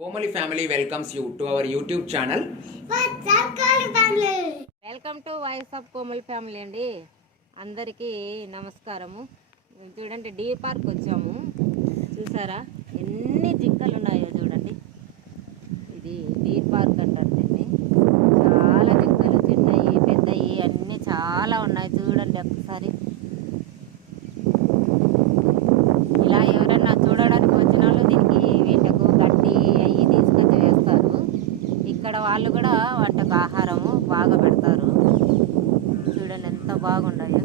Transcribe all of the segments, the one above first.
Komali family welcomes you to our YouTube channel. What's up, Komali family? Welcome to voice of Komal family అండి. అందరికీ నమస్కారము. చూడండి deer park వచ్చాము. చూసారా ఎన్ని జింకలు ఉన్నాయో చూడండి. ఇది డీర్ పార్క్ అంటారు దీన్ని. చాలా జింకలు చిన్నవి పెద్దవి అన్నీ చాలా ఉన్నాయి. చూడండి ఒకసారి. ఇలా ఎవరన్నా చూడడానికి వచ్చిన వాళ్ళు దీనికి వీళ్ళకు గడ్డి అవి తీసుకొచ్చి వేస్తారు. ఇక్కడ వాళ్ళు కూడా వాటికి ఆహారము బాగా పెడతారు. చూడండి ఎంత బాగుండాయో.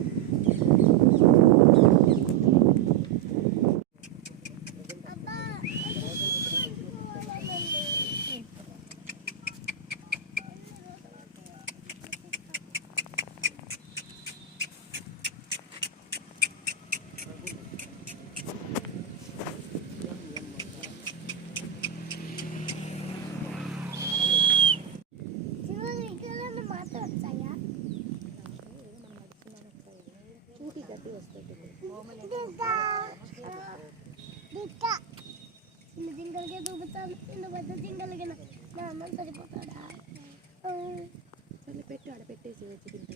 జింగల్గా దూకుతాను చిన్న పెద్ద జింగల్గా నా అమ్మ సరిపోతాడా సరే పెట్టు ఆడ పెట్టేసి వచ్చి తింటా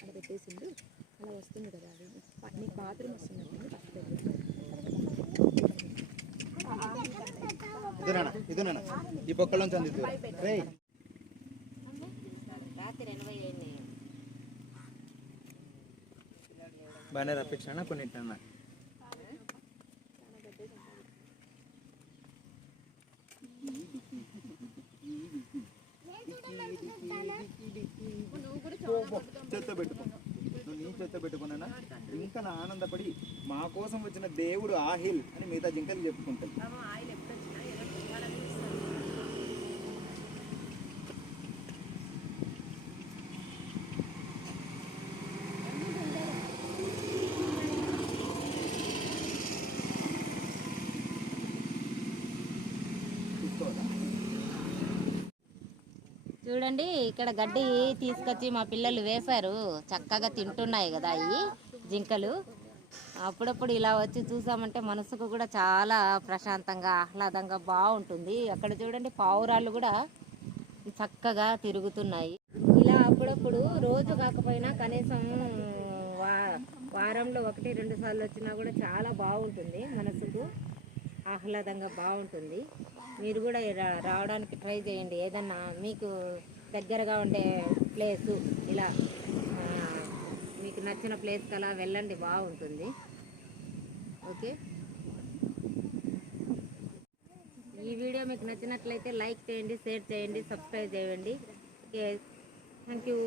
ఆడ పెట్టేసిండు అలా వస్తుంది కదా అది నీకు బాత్రూమ్ వస్తున్నట్టు ఇదేనా ఈ పొక్కలోంచి అందిద్దు రే రాత్రి 80 బాగానే రప్పించానా కొన్నిట్టన్నా చేత్తో పెట్టుకో నువ్వు నీ చేత్తో పెట్టుకున్నా ఇంకా నా ఆనందపడి మా కోసం వచ్చిన దేవుడు ఆహిల్ అని మిగతా జింకలు చెప్పుకుంటాయి. చూడండి ఇక్కడ గడ్డి తీసుకొచ్చి మా పిల్లలు వేశారు. చక్కగా తింటున్నాయి కదా అవి జింకలు. అప్పుడప్పుడు ఇలా వచ్చి చూసామంటే మనసుకు కూడా చాలా ప్రశాంతంగా ఆహ్లాదంగా బాగుంటుంది. అక్కడ చూడండి పావురాళ్ళు కూడా చక్కగా తిరుగుతున్నాయి. ఇలా అప్పుడప్పుడు రోజు కాకపోయినా కనీసం వారంలో 1-2 సార్లు వచ్చినా కూడా చాలా బాగుంటుంది. మనసుకు ఆహ్లాదంగా బాగుంటుంది. మీరు కూడా రావడానికి ట్రై చేయండి. ఏదన్నా మీకు దగ్గరగా ఉండే ప్లేసు ఇలా మీకు నచ్చిన ప్లేస్కి అలా వెళ్ళండి, బాగుంటుంది. ఓకే, ఈ వీడియో మీకు నచ్చినట్లయితే లైక్ చేయండి, షేర్ చేయండి, సబ్స్క్రైబ్ చేయండి. Okay, thank you.